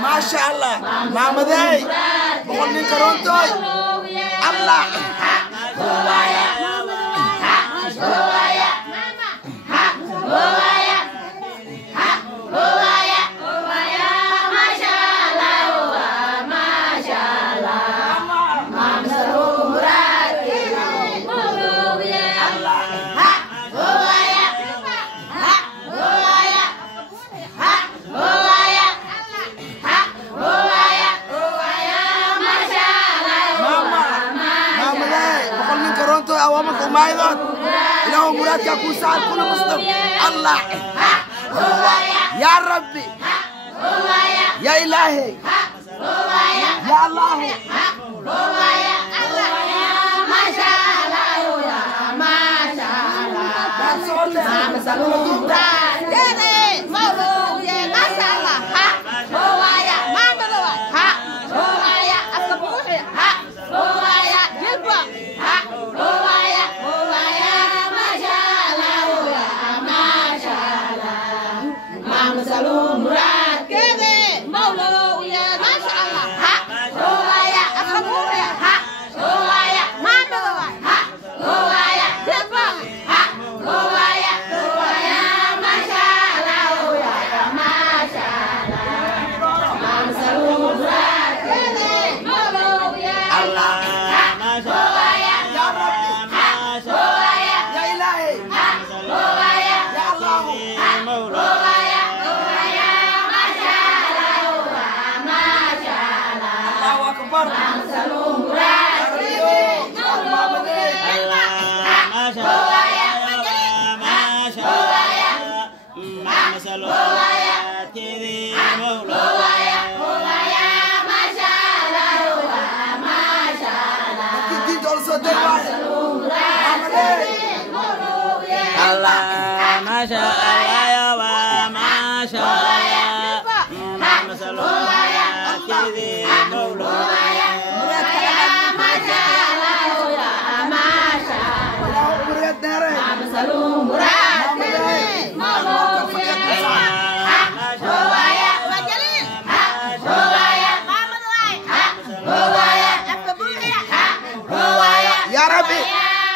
Masyaallah, Mama Day, bukan ni kerontoy. Allah. Umaydot, ilahu muradka ku saar kula muslim. Allah, ya Rabbi, ya Ilahi, ya Allah,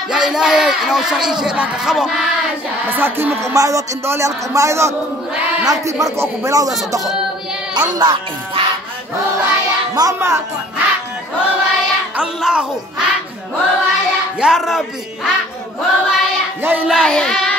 ya Ilahi, inau syar'i shaydan ka qabo masaakiin ku umaydot in doole al umaydot naagti marko ku bilawda sadaqo Allah mama Allah ya Rabbi ya Ilahi